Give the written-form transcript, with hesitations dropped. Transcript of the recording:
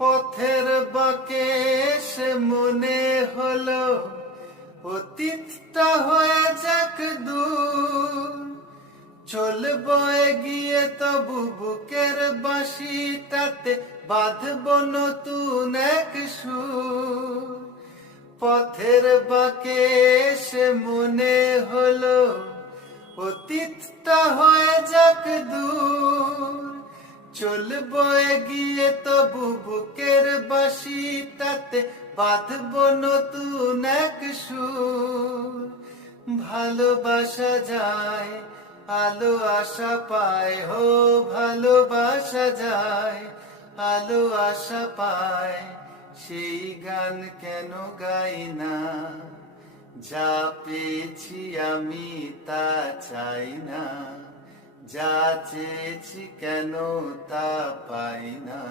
পথের বাঁকে সে মনে হলো অতীতটা হয়ে যাক দূর, চলবো এগিয়ে তবু বুকের বাঁশিটাতে বাঁধবো নতুন এক সুর। পথের বাঁকে সে মনে হলো অতীতটা হয়ে যাক দূর, চলবো এগিয়ে তবু বুকের বাঁশিটাতে বাঁধবো নতুন এক সুর। ভালোবাসা যায় আলো আশা পায়, হো ভালোবাসা যায় আলো আশা পায়, সেই গান কেন গাই না? যা পেয়েছি আমি তা চাই না, যা চেয়েছি কেন তা পাই না।